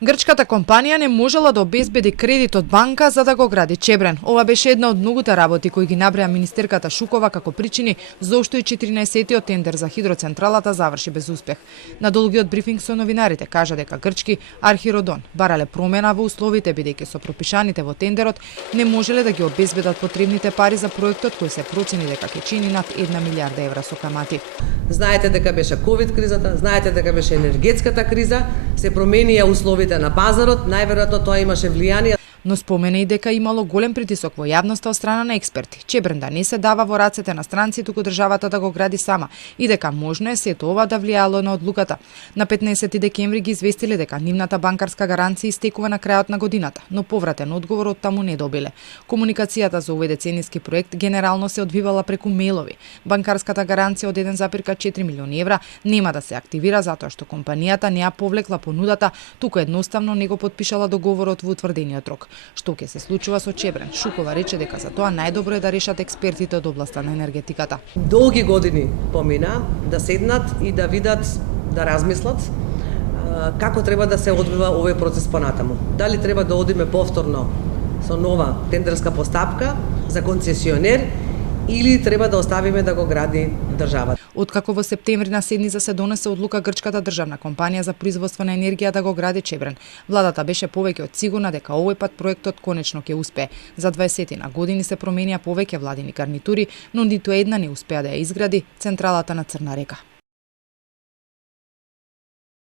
Грчката компанија не можела да обезбеди кредит од банка за да го гради Чебрен. Ова беше една од многуте работи кои ги набреа министерката Шукова како причини зошто и 14-тиот тендер за хидроцентралата заврши без успех. На долгиот брифинг со новинарите кажа дека грчки Архиродон барале промена во условите бидејќи со пропишаните во тендерот не можеле да ги обезбедат потребните пари за проектот кој се процени дека ќе чини над 1 милиарда евра со камати. Знаете дека беше ковид кризата, знаете дека беше енергетската криза, се променија условите на пазарот, најверојатно тоа имаше влијание. Но спомена и дека имало голем притисок во јавноста од страна на експерти. Чебрен да не се дава во рацете на странци, туку државата да го гради сама и дека можно е сето ова да влијало на одлуката. На 15 декември ги известиле дека нивната банкарска гаранција истекува на крајот на годината, но повратен одговор од таму не добиле. Комуникацијата за овој децениски проект генерално се одвивала преку мејлови. Банкарската гаранција од 1,4 милиони евра нема да се активира затоа што компанијата не ја повлекла понудата, туку едноставно не го потпишала договорот во утврдениот рок. Што ќе се случува со Чебрен? Шукова рече дека за тоа најдобро е да решат експертите од областа на енергетиката. Долги години помина да седнат и да видат, да размислат како треба да се одвива овој процес понатаму. Дали треба да одиме повторно со нова тендерска постапка за концесионер или треба да оставиме да го гради државата. Откако во септември на седница се донесе одлука грчката државна компанија за производство на енергија да го гради Чебрен, владата беше повеќе од сигурна дека овој пат проектот конечно ќе успее. За 20 години се променија повеќе владини гарнитури, но ниту една не успеа да ја изгради централата на Црна река.